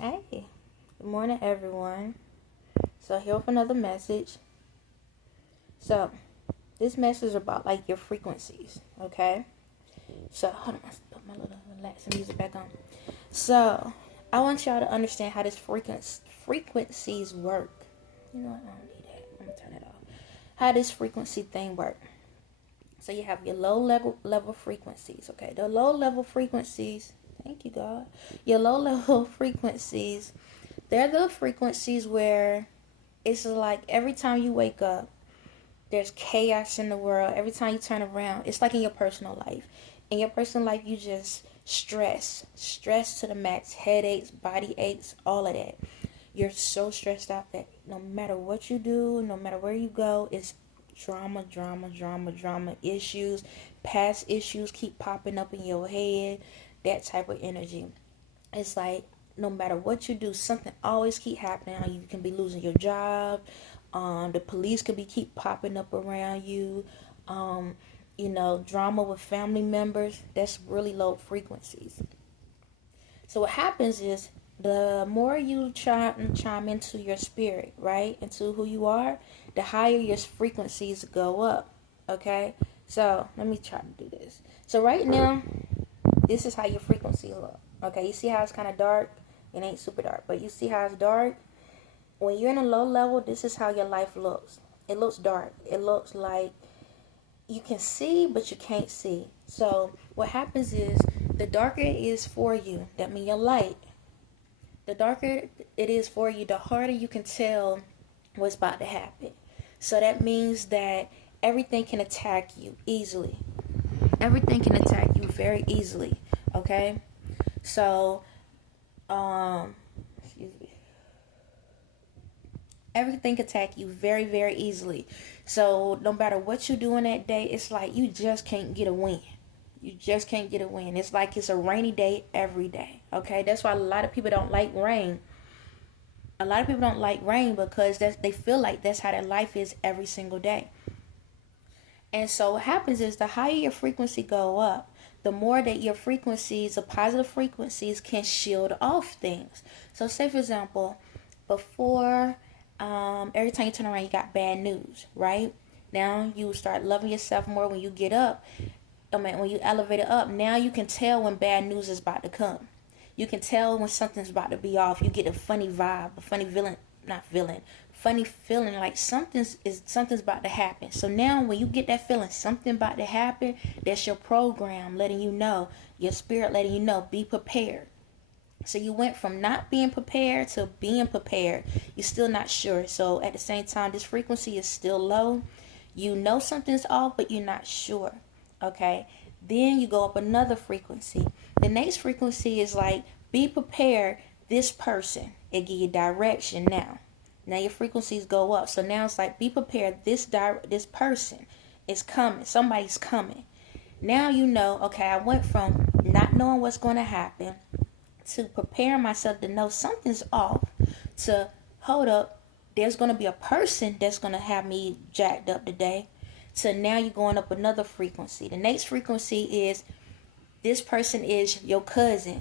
Hey, good morning, everyone. So, here with another message. So, this message is about like your frequencies, okay? So, hold on, I put my little relaxing music back on. So, I want y'all to understand how this frequencies work. You know what? I don't need that. I'm gonna turn it off. How this frequency thing work. So, you have your low level frequencies, okay? The low level frequencies. Thank you, God. Your low level frequencies. They're the frequencies where it's like every time you wake up, there's chaos in the world. Every time you turn around, it's like in your personal life. In your personal life, you just stress to the max, headaches, body aches, all of that. You're so stressed out that no matter what you do, no matter where you go, it's drama, issues, past issues keep popping up in your head, that type of energy. It's like no matter what you do, something always keep happening. You can be losing your job. The police could be keep popping up around you. Um, drama with family members. That's really low frequencies. So what happens is the more you chime into your spirit, right, into who you are, the higher your frequencies go up. Okay. So let me try to do this. So right now, this is how your frequency look. Okay, you see how it's kind of dark? It ain't super dark, but you see how it's dark? When you're in a low level, this is how your life looks. It looks dark. It looks like you can see, but you can't see. So what happens is the darker it is for you, that means your light, the darker it is for you, the harder you can tell what's about to happen. So that means that everything can attack you easily. Everything can attack you very easily. Okay? So, excuse me. Everything can attack you very, very easily. So, no matter what you're doing that day, it's like you just can't get a win. You just can't get a win. It's like it's a rainy day every day. Okay? That's why a lot of people don't like rain. A lot of people don't like rain because they feel like that's how their life is every single day. And so what happens is the higher your frequency go up, the more that your frequencies, the positive frequencies, can shield off things. So say for example, before every time you turn around, you got bad news, right? Now you start loving yourself more when you get up. I mean, when you elevate it up, now you can tell when bad news is about to come. You can tell when something's about to be off. You get a funny vibe, a funny villain, not villain, funny feeling like something's about to happen. So now when you get that feeling something about to happen, that's your program letting you know, your spirit letting you know, be prepared. So you went from not being prepared to being prepared. You're still not sure. So at the same time, this frequency is still low. You know something's off, but you're not sure. Okay? Then you go up another frequency. The next frequency is like, be prepared, this person. It give you direction now. Now your frequencies go up. So now it's like, be prepared, this person is coming. Somebody's coming. Now you know, okay, I went from not knowing what's going to happen to preparing myself to know something's off to, hold up, there's going to be a person that's going to have me jacked up today. So now you're going up another frequency. The next frequency is, this person is your cousin.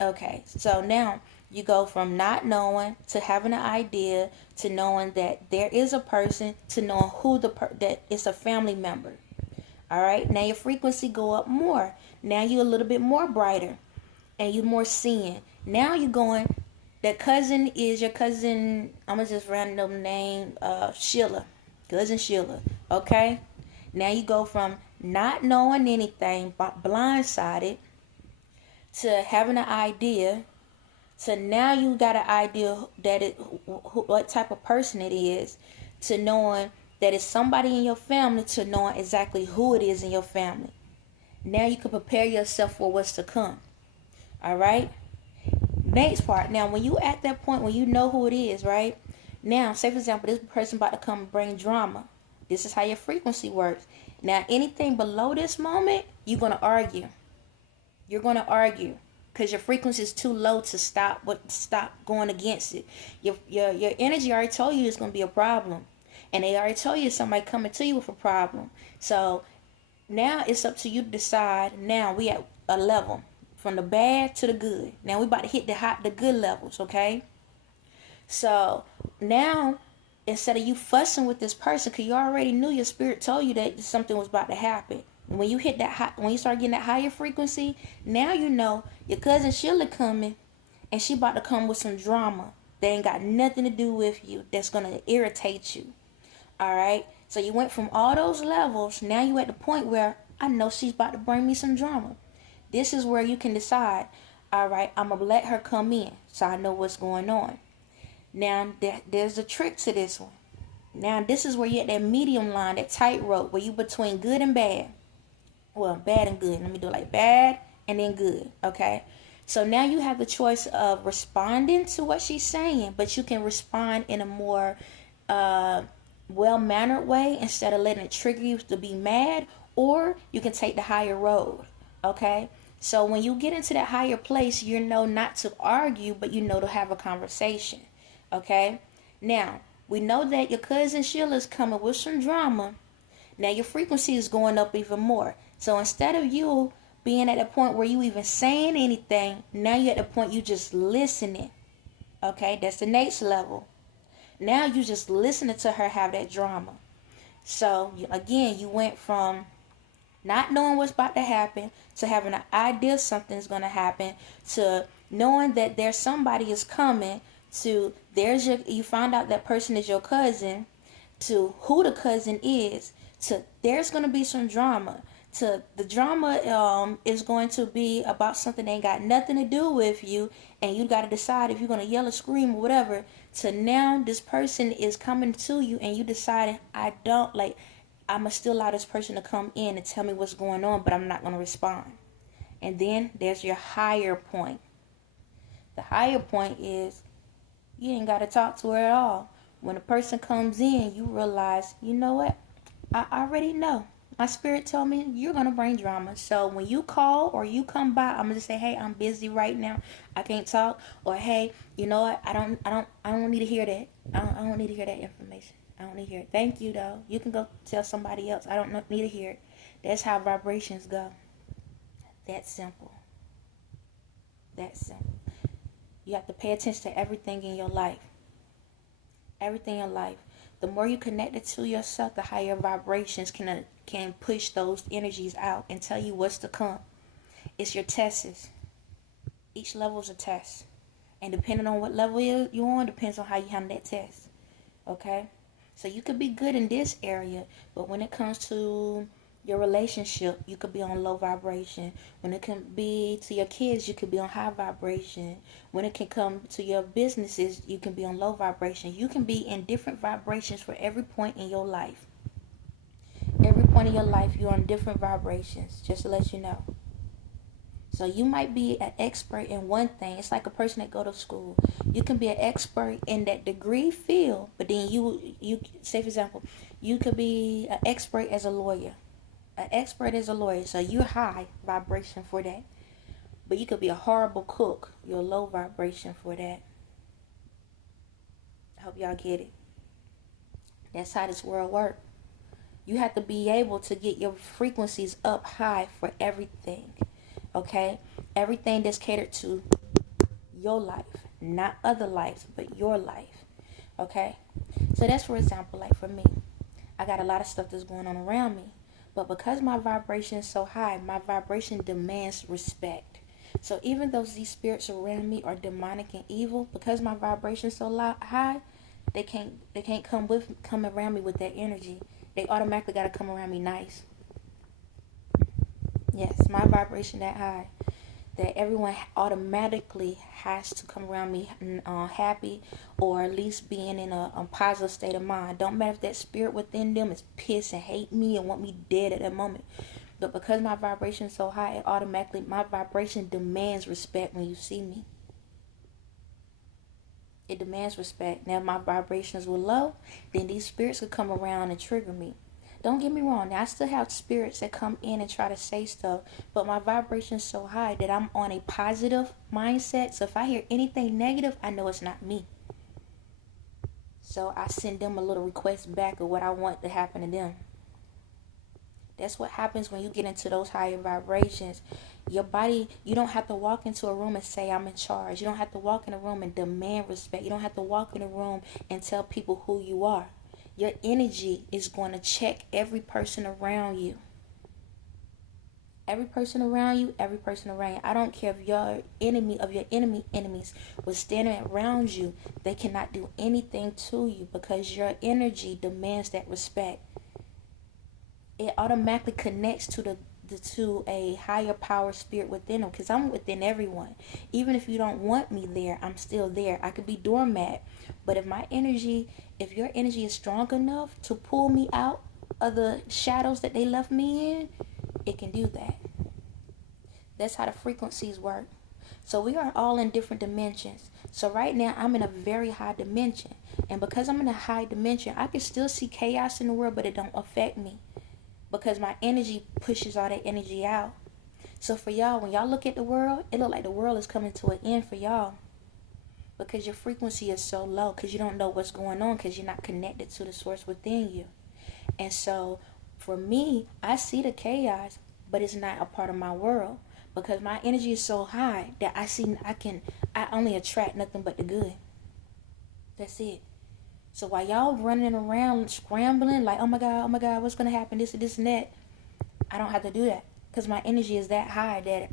Okay, so now you go from not knowing to having an idea to knowing that there is a person to knowing who that it's a family member. All right, now your frequency go up more. Now you're a little bit more brighter and you're more seeing. Now you're going, that cousin is your cousin. I'm gonna just random name Sheila, cousin Sheila. Okay, now you go from not knowing anything, blindsided, to having an idea. So now you got an idea that what type of person it is, to knowing that it's somebody in your family, to knowing exactly who it is in your family. Now you can prepare yourself for what's to come. All right. Next part. Now, when you at that point when you know who it is, right? Now, say for example, this person about to come and bring drama. This is how your frequency works. Now, anything below this moment, you're gonna argue. You're gonna argue because your frequency is too low to stop going against it. Your energy already told you it's gonna be a problem, and they already told you somebody coming to you with a problem. So now it's up to you to decide. Now we at a level from the bad to the good. Now we about to hit the good levels, okay? So now, instead of you fussing with this person, because you already knew, your spirit told you that something was about to happen. And when you hit when you start getting that higher frequency, now you know your cousin Sheila coming, and she about to come with some drama that ain't got nothing to do with you, that's gonna irritate you. All right. So you went from all those levels. Now you at the point where I know she's about to bring me some drama. This is where you can decide, all right, I'm gonna let her come in so I know what's going on. Now, there's a trick to this one. Now, this is where you're at that medium line, that tightrope, where you between good and bad. Well, bad and good. Let me do it like bad and then good, okay? So now you have the choice of responding to what she's saying, but you can respond in a more well-mannered way instead of letting it trigger you to be mad, or you can take the higher road, okay? So when you get into that higher place, you know not to argue, but you know to have a conversation. Okay, now we know that your cousin Sheila's coming with some drama. Now your frequency is going up even more. So instead of you being at a point where you even saying anything, now you're at the point you just listening. Okay, that's the next level. Now you just listening to her have that drama. So again, you went from not knowing what's about to happen to having an idea something's going to happen to knowing that there's somebody is coming to you find out that person is your cousin, to who the cousin is, to there's going to be some drama, to the drama is going to be about something that ain't got nothing to do with you, and you got to decide if you're going to yell or scream or whatever, to now this person is coming to you and you deciding, I'm going to still allow this person to come in and tell me what's going on, but I'm not going to respond. And then there's your higher point. The higher point is you ain't got to talk to her at all. When a person comes in, you realize, you know what? I already know. My spirit told me you're going to bring drama. So when you call or you come by, I'm going to say, hey, I'm busy right now. I can't talk. Or, hey, you know what? I don't need to hear that. I don't need to hear that information. I don't need to hear it. Thank you, though. You can go tell somebody else. I don't need to hear it. That's how vibrations go. That's simple. That's simple. You have to pay attention to everything in your life. Everything in life. The more you connect it to yourself, the higher vibrations can push those energies out and tell you what's to come. It's your tests. Each level is a test. And depending on what level you're on, depends on how you handle that test. Okay? So you could be good in this area, but when it comes to your relationship, you could be on low vibration. When it can be to your kids, you could be on high vibration. When it can come to your businesses, you can be on low vibration. You can be in different vibrations for every point in your life. Every point in your life, you're on different vibrations, just to let you know. So you might be an expert in one thing. It's like a person that go to school. You can be an expert in that degree field, but then you say, for example, you could be an expert as a lawyer. An expert as a lawyer, so you're high vibration for that. But you could be a horrible cook. You're low vibration for that. I hope y'all get it. That's how this world works. You have to be able to get your frequencies up high for everything. Okay? Everything that's catered to your life. Not other lives, but your life. Okay? So that's, for example, like for me. I got a lot of stuff that's going on around me. But because my vibration is so high, my vibration demands respect. So even though these spirits around me are demonic and evil, because my vibration is so high, they can't come around me with that energy. They automatically got to come around me nice. Yes, my vibration that high, that everyone automatically has to come around me happy, or at least being in a positive state of mind. Don't matter if that spirit within them is pissed and hate me and want me dead at that moment. But because my vibration is so high, my vibration demands respect when you see me. It demands respect. Now if my vibrations were low, then these spirits could come around and trigger me. Don't get me wrong. Now, I still have spirits that come in and try to say stuff, but my vibration is so high that I'm on a positive mindset. So if I hear anything negative, I know it's not me. So I send them a little request back of what I want to happen to them. That's what happens when you get into those higher vibrations. Your body, you don't have to walk into a room and say, I'm in charge. You don't have to walk in a room and demand respect. You don't have to walk in a room and tell people who you are. Your energy is going to check every person around you. Every person around you, every person around you. I don't care if your enemy of your enemies was standing around you. They cannot do anything to you because your energy demands that respect. It automatically connects to to a higher power spirit within them, because I'm within everyone. Even if you don't want me there, I'm still there. I could be doormat, but if your energy is strong enough to pull me out of the shadows that they left me in, it can do that. That's how the frequencies work. So we are all in different dimensions. So right now I'm in a very high dimension, and because I'm in a high dimension, I can still see chaos in the world, but it don't affect me, because my energy pushes all that energy out. So for y'all, when y'all look at the world, it look like the world is coming to an end for y'all, because your frequency is so low, because you don't know what's going on, because you're not connected to the source within you. And so for me, I see the chaos, but it's not a part of my world, because my energy is so high that I only attract nothing but the good. That's it. So while y'all running around scrambling like, oh my God, what's going to happen, this and that, I don't have to do that, because my energy is that high that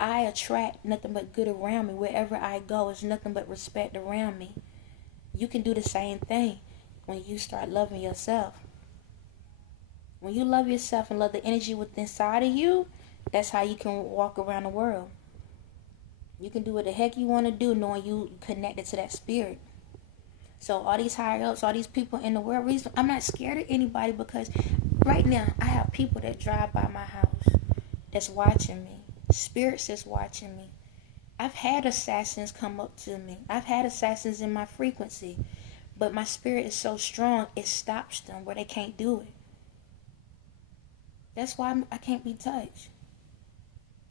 I attract nothing but good around me. Wherever I go, it's nothing but respect around me. You can do the same thing when you start loving yourself. When you love yourself and love the energy within inside of you, that's how you can walk around the world. You can do what the heck you want to do, knowing you connected to that spirit. So all these higher ups, all these people in the world, I'm not scared of anybody, because right now I have people that drive by my house that's watching me. Spirits that's watching me. I've had assassins come up to me. I've had assassins in my frequency. But my spirit is so strong, it stops them where they can't do it. That's why I can't be touched.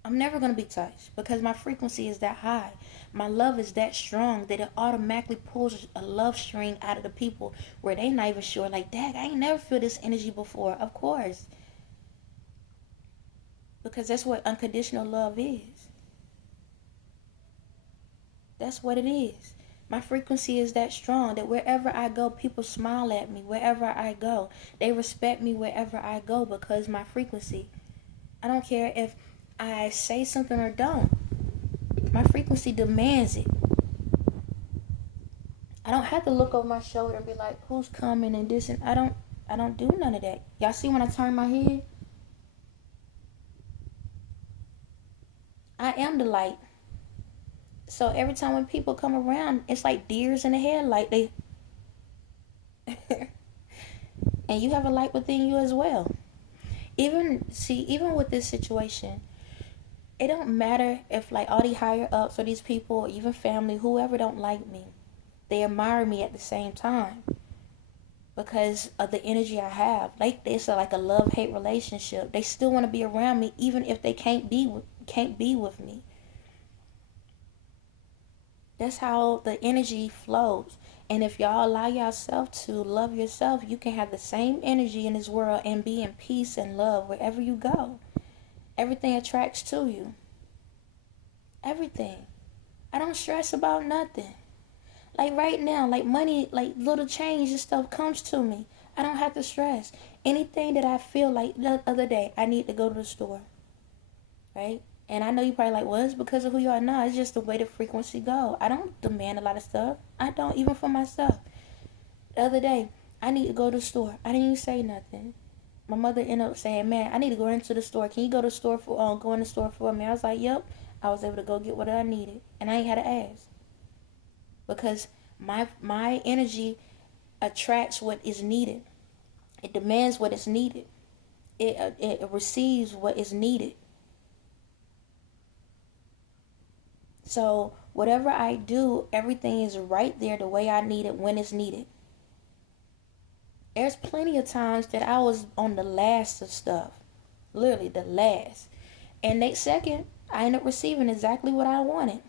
I'm never going to be touched, because my frequency is that high. My love is that strong that it automatically pulls a love string out of the people where they not even sure, like, dang, I ain't never feel this energy before. Of course. Because that's what unconditional love is. That's what it is. My frequency is that strong that wherever I go, people smile at me. Wherever I go, they respect me wherever I go, because my frequency. I don't care if I say something or don't. My frequency demands it. I don't have to look over my shoulder and be like, who's coming and this, and I don't do none of that. Y'all see when I turn my head? I am the light. So every time when people come around, it's like deers in the headlight. And you have a light within you as well. Even with this situation, it don't matter if like all these higher ups or these people or even family, whoever don't like me, they admire me at the same time because of the energy I have. Like it's like a love-hate relationship. They still want to be around me even if they can't be with me. That's how the energy flows. And if y'all allow yourself to love yourself, you can have the same energy in this world and be in peace and love wherever you go. Everything attracts to you. Everything. I don't stress about nothing. Like right now, like money, like little change and stuff comes to me. I don't have to stress. Anything that I feel like the other day, I need to go to the store. Right? And I know you probably like, well, it's because of who you are. No, it's just the way the frequency go. I don't demand a lot of stuff. I don't, even for myself. The other day, I need to go to the store. I didn't even say nothing. My mother ended up saying, man, I need to go into the store. Can you go to the store go in the store for me? I was like, yep. I was able to go get what I needed. And I ain't had to ask. Because my energy attracts what is needed. It demands what is needed. It receives what is needed. So whatever I do, everything is right there the way I need it when it's needed. There's plenty of times that I was on the last of stuff. Literally the last. And next second, I ended up receiving exactly what I wanted.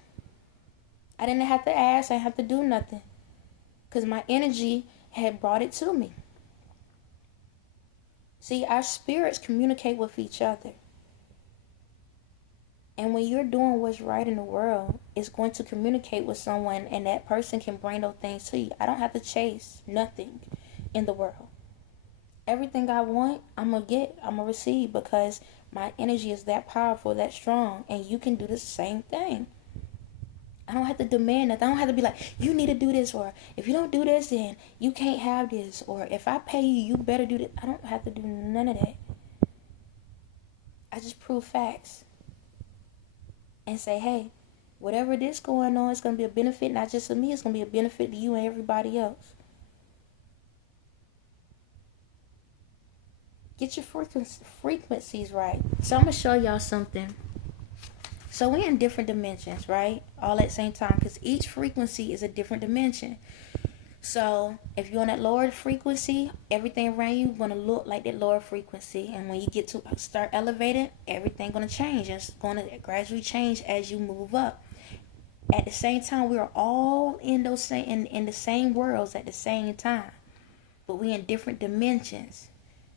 I didn't have to ask. I didn't have to do nothing. Because my energy had brought it to me. See, our spirits communicate with each other. And when you're doing what's right in the world, it's going to communicate with someone, and that person can bring those things to you. I don't have to chase nothing in the world. Everything I want, I'm going to get, I'm going to receive, because my energy is that powerful, that strong, and you can do the same thing. I don't have to demand nothing. I don't have to be like, you need to do this, or if you don't do this, then you can't have this, or if I pay you, you better do this. I don't have to do none of that. I just prove facts and say, hey, whatever this going on, it's going to be a benefit, not just to me, it's going to be a benefit to you and everybody else. Get your frequencies right. So I'm going to show y'all something. So we're in different dimensions, right? All at the same time, because each frequency is a different dimension. So if you're on that lower frequency, everything around you going to look like that lower frequency. And when you get to start elevating, everything going to change. It's going to gradually change as you move up. At the same time, we are all in those same in the same worlds at the same time, but we in different dimensions.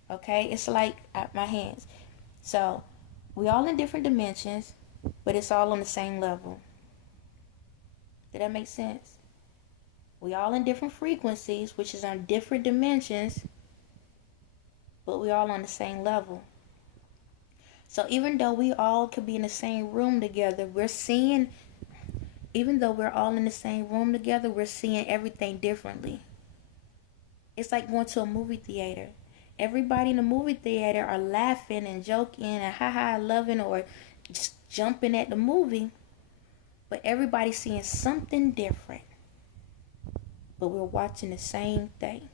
Okay, it's like at my hands. So we all in different dimensions, but it's all on the same level. Did that make sense? We all in different frequencies, which is on different dimensions, but we all on the same level. So even though we all could be in the same room together, even though we're all in the same room together, we're seeing everything differently. It's like going to a movie theater. Everybody in the movie theater are laughing and joking and haha loving or just jumping at the movie, but everybody's seeing something different. But we're watching the same thing.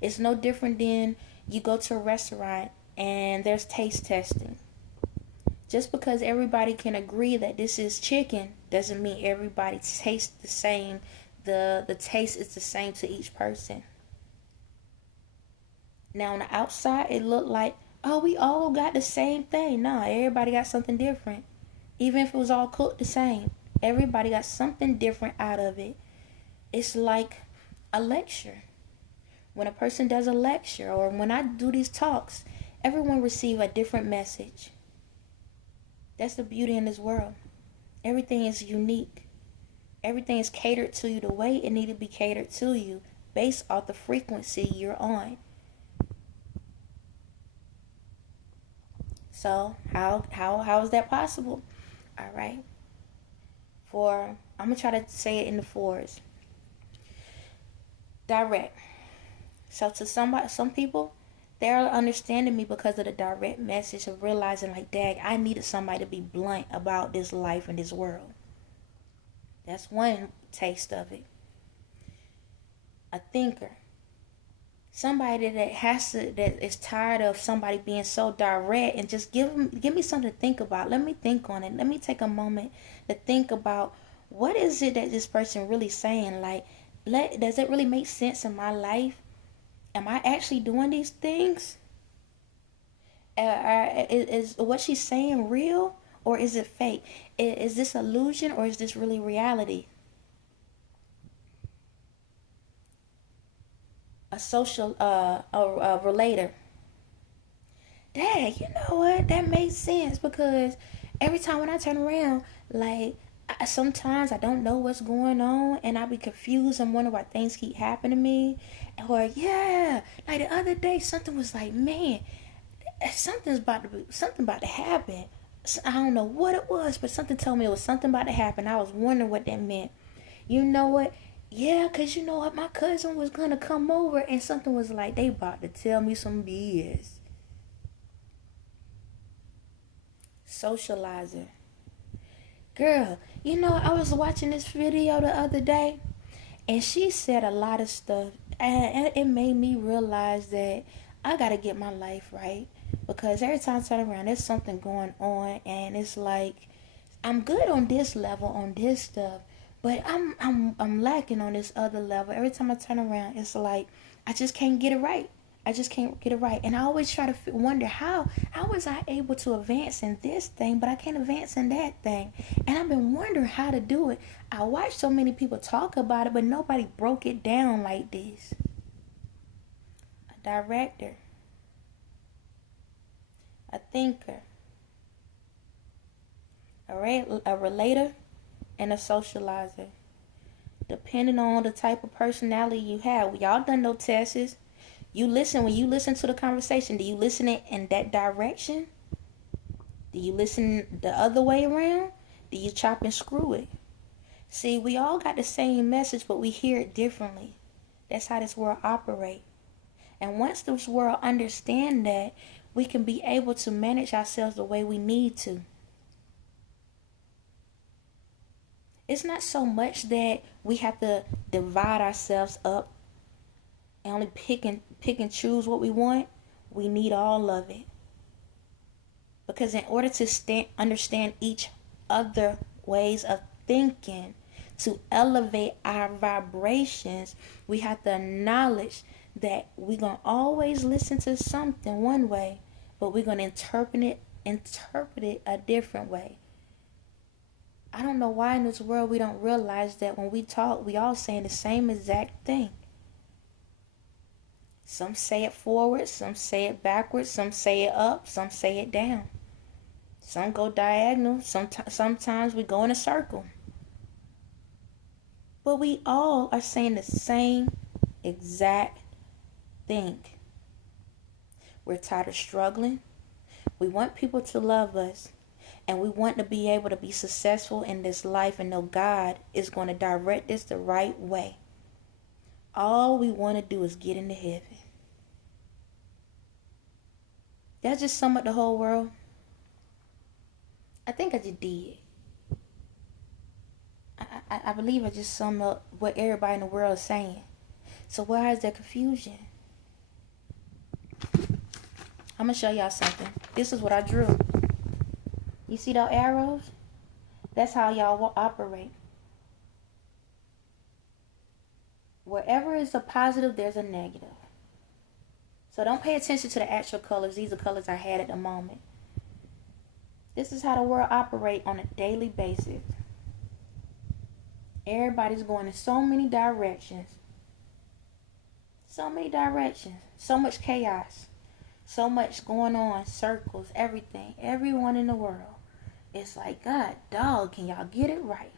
It's no different than you go to a restaurant and there's taste testing. Just because everybody can agree that this is chicken doesn't mean everybody tastes the same. The taste is the same to each person. Now on the outside, it looked like, oh, we all got the same thing. No, everybody got something different. Even if it was all cooked the same, everybody got something different out of it. It's like a lecture. When a person does a lecture, or when I do these talks, everyone receives a different message. That's the beauty in this world. Everything is unique. Everything is catered to you the way it needs to be catered to you, based off the frequency you're on. So how is that possible? All right. I'm gonna try to say it in the fours. Direct. So to some people, they're understanding me because of the direct message of realizing, like, dang, I needed somebody to be blunt about this life and this world. That's one taste of it. A thinker. Somebody that is tired of somebody being so direct, and just give me something to think about. Let me think on it. Let me take a moment to think about, what is it that this person really saying? Like, does it really make sense in my life? Am I actually doing these things? Is what she's saying real, or is it fake? Is this illusion, or is this really reality? A social a relator. Dang, you know what? That makes sense, because every time when I turn around, like, sometimes I don't know what's going on, and I be confused and wonder why things keep happening to me. Or yeah, like the other day, something was like, man, something about to happen. I don't know what it was, but something told me it was something about to happen. I was wondering what that meant. You know what? Yeah, because you know what? My cousin was going to come over, and something was like, they about to tell me some BS. Socializer. Girl, you know, I was watching this video the other day, and she said a lot of stuff, and it made me realize that I got to get my life right. Because every time I turn around, there's something going on, and it's like, I'm good on this level, on this stuff, but I'm lacking on this other level. Every time I turn around, it's like I just can't get it right. I just can't get it right. And I always try to wonder, how was I able to advance in this thing, but I can't advance in that thing? And I've been wondering how to do it. I watched so many people talk about it, but nobody broke it down like this. A director. A thinker. a relator, and a socializer. Depending on the type of personality you have. We all done no tests. When you listen to the conversation, do you listen it in that direction? Do you listen the other way around? Do you chop and screw it? See, we all got the same message, but we hear it differently. That's how this world operates. And once this world understand that, we can be able to manage ourselves the way we need to. It's not so much that we have to divide ourselves up and only pick and choose what we want. We need all of it. Because in order to understand each other ways of thinking, to elevate our vibrations, we have to acknowledge that we're going to always listen to something one way, but we're going to interpret it a different way. I don't know why in this world we don't realize that when we talk, we all saying the same exact thing. Some say it forward, some say it backwards, some say it up, some say it down. Some go diagonal, sometimes we go in a circle. But we all are saying the same exact thing. We're tired of struggling. We want people to love us. And we want to be able to be successful in this life and know God is going to direct us the right way. All we want to do is get into heaven. That's just sum up the whole world. I think I just did. I believe I just summed up what everybody in the world is saying. So why is there confusion? I'm going to show y'all something. This is what I drew. You see those arrows? That's how y'all will operate. Wherever is a positive, there's a negative. So don't pay attention to the actual colors. These are colors I had at the moment. This is how the world operates on a daily basis. Everybody's going in so many directions. So many directions. So much chaos. So much going on. Circles. Everything. Everyone in the world. It's like, God, dog, can y'all get it right?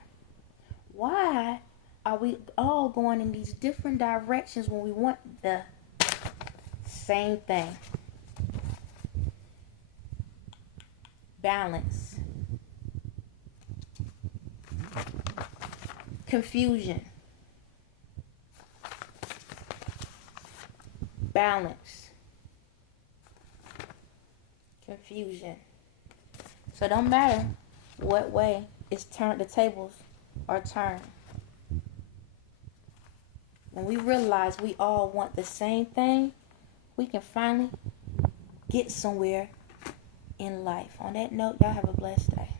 Why are we all going in these different directions when we want the same thing? Balance. Confusion. Balance. Confusion. So it don't matter what way it's turned, the tables are turned. When we realize we all want the same thing, we can finally get somewhere in life. On that note, y'all have a blessed day.